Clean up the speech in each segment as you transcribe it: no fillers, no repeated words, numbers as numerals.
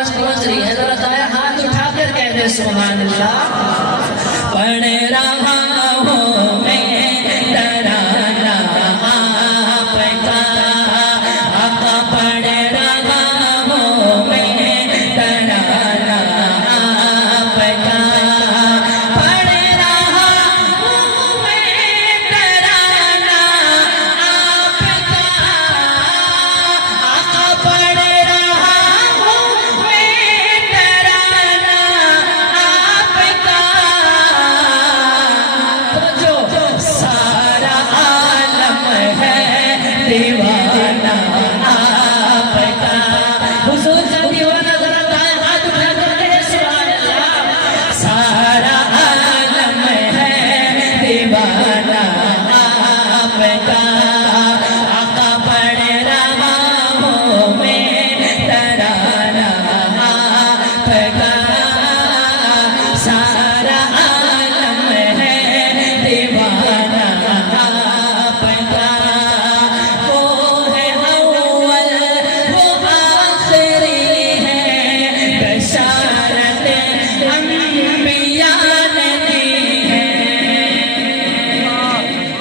آواز پہنچ رہی ہے، ذرا دائیں ہاتھ اٹھا کر کہہ دے سبحان اللہ۔ پڑھ رہا ہوں میں ترانہ آپ کا، آقا پڑھ رہا ہوں میں ترانہ آپ کا، پڑھ رہا ہوں میں ترانہ آپ کا، آقا پڑھ رہا ہوں میں ترانہ آپ کا، جو سارا عالم ہے دیوانہ آپ کا۔ حضور کا دیوانہ ذرا دائیں ہاتھ اٹھا کر کہے سبحان اللہ۔ سارا عالم ہے دیوانہ آپ کا، آقا پڑھ رہا ہوں میں ترانہ آپ کا، سارا عالم ہے دیوانہ آپ کا۔ وہ ہے اول وہ آخری ہے، بشارت انبیاء نے دی ہے۔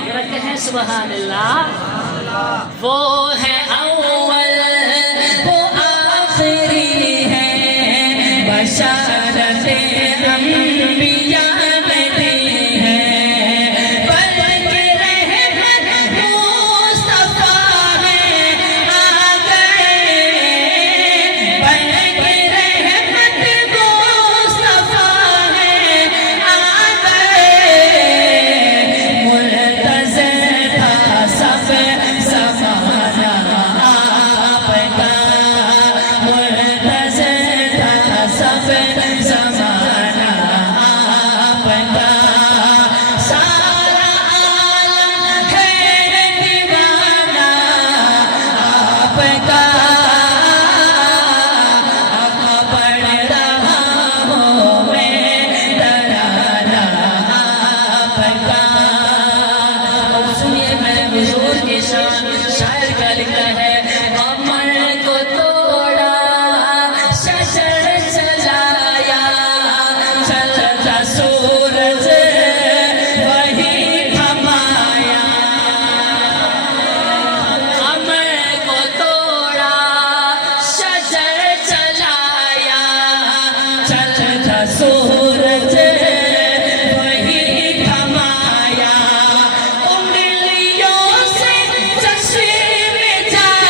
ذرا کہیں سبحان اللہ۔ وہ ہے اول وہ آخری ہے، بشارت انبیاء نے دی ہے، بلکہ رحمت مصطفیٰ ہے آ گئے، بلکہ رحمت مصطفیٰ ہے آ گئے، منتظر تھا سب زمانہ آپ کا، منتظر تھا سب زمانہ آپ کا، سارا عالم ہے دیوانہ آپ کا، آقا پڑھ رہا ہوں میں ترانہ آپ کا۔ اب سنیے میں حضور کی شان، شاعر کا لکھا ہے، قمر کو توڑا شجر جلایا، چلتا سورج وہی تھمایا، قمر کو توڑا شجر جلایا، چلتا سورج وہی تھمایا، انگلیوں سے چشمے جاری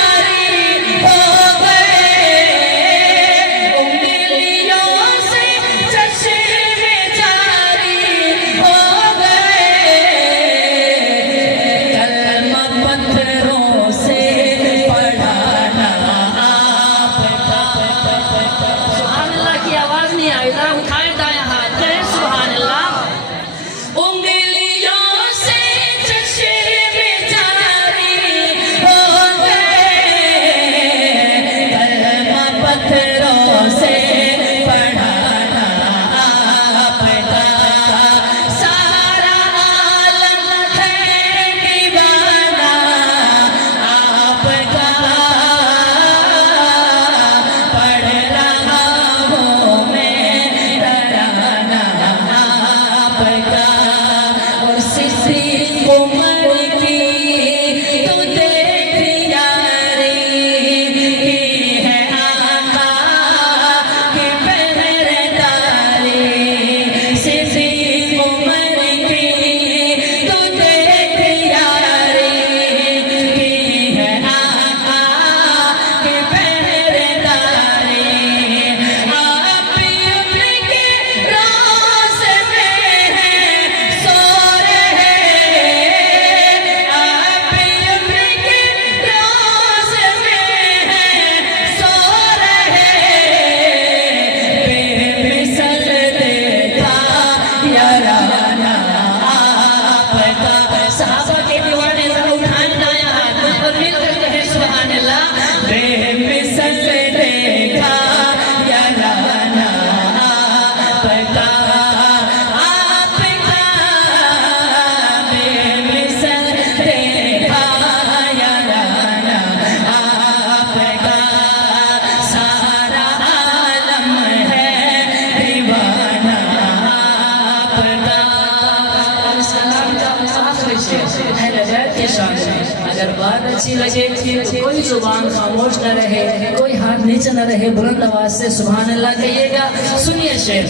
اگر بات اچھی لگے تو کوئی زبان خاموش نہ رہے، کوئی ہاتھ نیچے نہ رہے، بلند آواز سے سبحان اللہ کہیے گا. سنیے شعر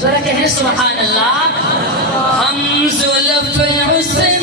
ذرا کہیں سبحان اللہ. ہم زلف حسن